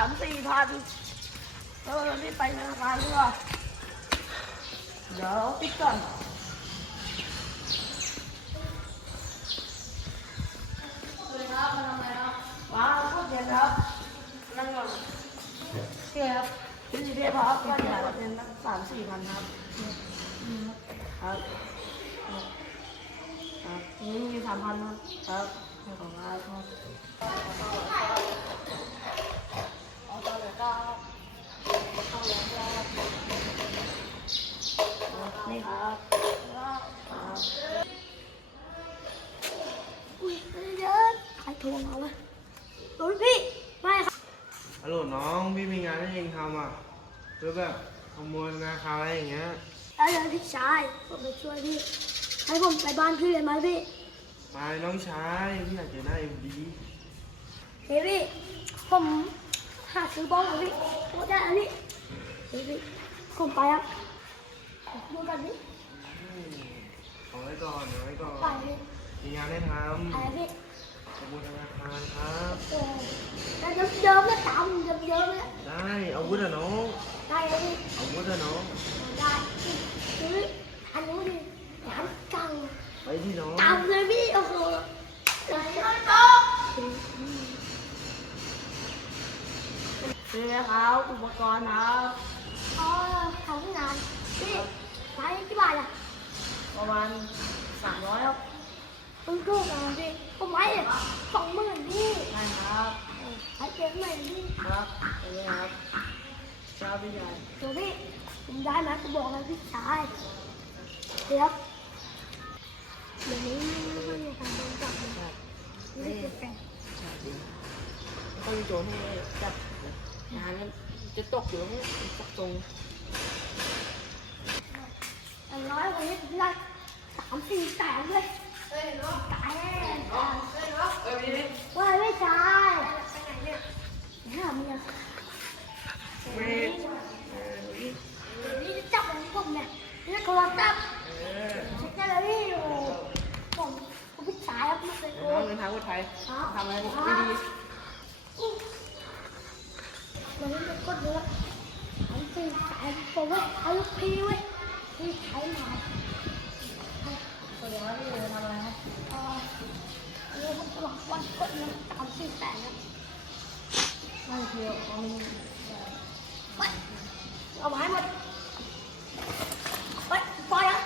พันเออรีบไปธนาคารดีกว่าเดี๋ยวปิดก่อนเลยครับมาทำอะไรครับว้าวพูดเย็นครับนั่งก่อนโอเคครับพี่จีเดียครับก็จะเป็นสามสี่พันครับครับครับนี่มีสามพันครับครับขอบคุณครับ โทรมาเว้ยรถพี่ไม่ครับฮัลโหลน้องพี่มีงานให้เองทำอะคือแบบขโมยธนาคารอะไรอย่างเงี้ยแล้วเดี๋ยวพี่ชายผมไปช่วยพี่ ให้ผมไปบ้านพี่เลยไหมพี่ไปน้องชายพี่อยากเจอหน้าเอ็มดีเฮ้ยพี่ผมหาซื้อบอลกับพี่โอ้ได้แล้วพี่เฮ้ยพี่ผมไปครับดูกันพี่ขอไว้ก่อนเอาไว้ก่อนไปพี่มีงานให้ทอะไรพี่ำ ขโมยธนาคารครับเออแล้วเดิมเดิมๆแล้วตามเดิมเดิมๆเลยได้อาวุธอะน้องได้เลยอาวุธอะน้อง ได้พี่เฮ้ยอันนู้นดิร้านเก่าไปที่น้องตามเลยพี่โอ้โหร้านเก่านี่นะครับอุปกรณ์ครับอ๋อทำงงานพี่ใช้กี่บาทอะประมาณสามร้อยครับ คุณครูกันพี่ผมให้สองหมื่นพี่ได้ครับให้เจ็ดหมื่นพี่ครับนี่ครับเจ้าพี่ใหญ่เดี๋ยวพี่ผมได้ไหมผมบอกเลยพี่ชายเดี๋ยวเดี๋ยวนี้ไม่ค่อยมีการโดนจับเลยครับไม่ได้เก็บแปงต้องโจรให้จับงานนั้นจะตกอยู่ตรงตกตรงอย่างน้อยวันนี้ได้สามสี่แสนเลย ว่าไม่ใช่ไปไหนเนี่ยมียไม่เดี๋ยนี้จะจับอะไรผมเนี่ยนี่โทรศัพท์เช็คได้เลยพี่โอ้ผมผมพี่ชายครับไม่เคยโกน้องงเดินทางปลอดภัยทำอะไรดีมันไม่ได้กดเลยอันสี่สายผมว่าเอาลูกพี่เว้ยพี่ใช้มาๆสวัสดีครับพี่ทำอะไรครับ เออ อันนี้ผมหลังวันกดเงินสามสี่แสนนะไม่เที่ยวเขาไม่เอาไมาให้หมดไปปล่อยอะ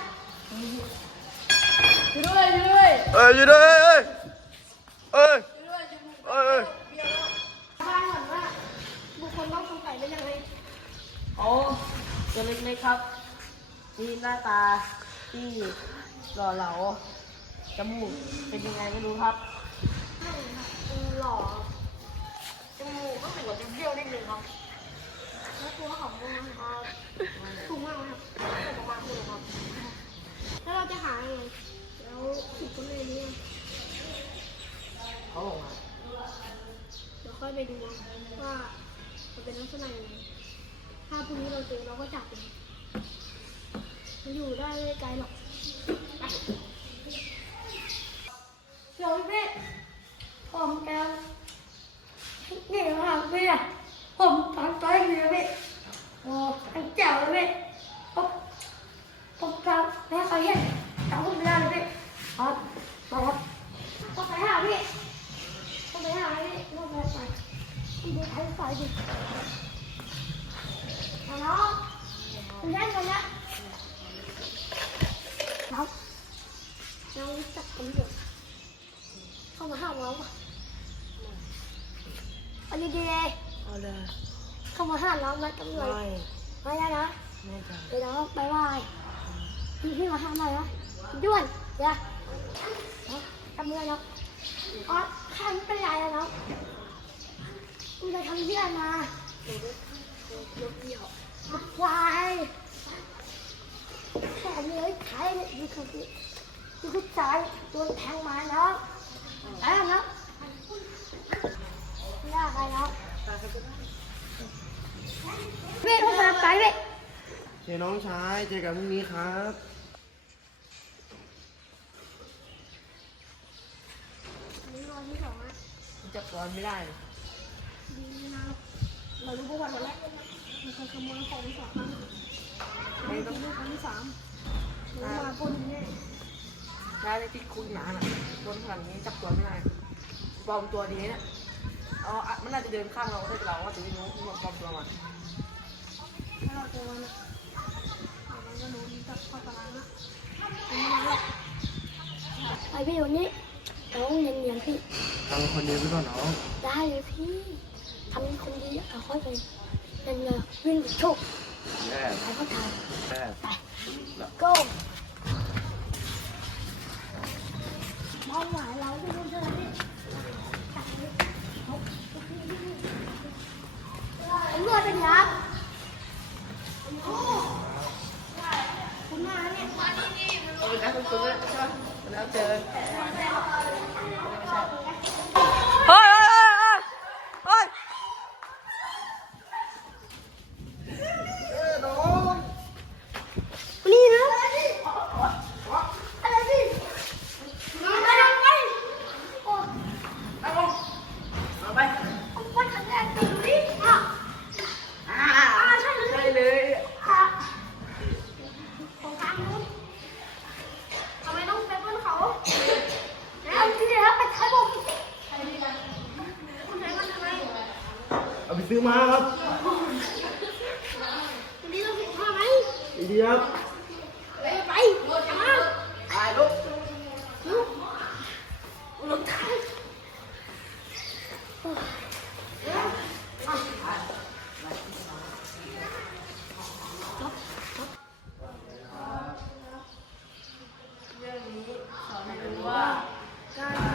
ช่วยด้วยช่วยด้วยเอ้ยอยู่ด้วยเอ้ยเอ้ยเอ้ยเอ้ยบ้านก่อนว่าบุคคลต้องสงสัยเป็นยังไงโอ้ตัวเล็กๆครับมีหน้าตาที่หล่อเหลาจมูกเป็นยังไงไม่รู้ครับ หล่อ จมูกก็เหมือนจะเบี้ยวนิดนึงครับ แล้วตัวของพวกนั้นครับถูกมากไหมครับถูกมากเลยครับแล้วเราจะหายังไง แล้วผิดก็ไม่รู้เขาบอกมาเดี๋ยวค่อยไปดูว่ามันเป็นลักษณะยังไงถ้าพรุ่งนี้เราเจอเราก็จับเลยมันอยู่ได้ไม่ไกลหรอกไปเดี๋ยวพี่ผมแกนี่ครับพี่อะผมตอนต้อยเลยพี่โอ้ทั้งเจ้าเลยพี่ผมผมทำให้เขาเห็นจำผมไม่ได้เลยพี่ครับมาครับต้องไปหาพี่ ต้องไปหาพี่ต้องไปไปที่ ดูท้ายไฟดิเอาน้องคุณยันกันนะน้องน้องรู้จักตำรวจเข้ามาห้ามเราปะอันนี้ดีเลยเอาเลยเข้ามาห้ามเราไหมตำรวจไม่ไม่ได้นะไม่จ้ะเดี๋ยวน้องไปไหว้พี่พี่มาห้ามหน่อยนะด่วนเดี๋ยวเอาทำเงินเนาะอ๋อข้าไม่เป็นไรแล้วเนาะ คุณจะทำเรื่องมาเดี๋ยวเดี๋ยววายแค่นี้ไอ้ไทยเนี่ยดูคือดูคือใจโดนแทงมาเนาะแล้วเนาะไม่ได้ใครเนาะเว้ยต้องมาไปเว้ยเจอน้องชายเจอกันพรุ่งนี้ครับนี่รอที่สองอะจับก่อนไม่ได้ ดีนะเรารู้โมยของสองครั้งไม่ต้องครั้งที่สามหนูมาคนนี้น้าได้ติดคุกนานอะโดนขนาดนี้จับตัวไม่ได้ปลอมตัวดีเนี่ยเอาอะมันน่าจะเดินข้างเราถ้าเราว่าจะไม่รู้ว่าปลอมตัวมาถ้าเราเจอมันอะเอามันก็รู้ดีจับเข้าตารางนะเป็นยังไงล่อพี่วันนี้น้องเนียนๆพี่ทำคนเดียวไปก่อนน้อง ได้เลยพี่ ทำคนดีเอาค่อยไปเป็นไงวิ่งโชคแย่ไปเข้าทางแย่ go เป้าหมายเราที่นู่นใช่ไหมพี่จับเลยเอาตำรวจเป็นยังโอ้คุณมาเนี่ย เอาเป็นการคุณคุณใช่ไหมแล้วเจอ ไปซื้อมาครับวันนี้เราสิบห้าไหมดีครับไปไปมาไปลุกลุกลูกตายเรื่องนี้สอนให้รู้ว่าการ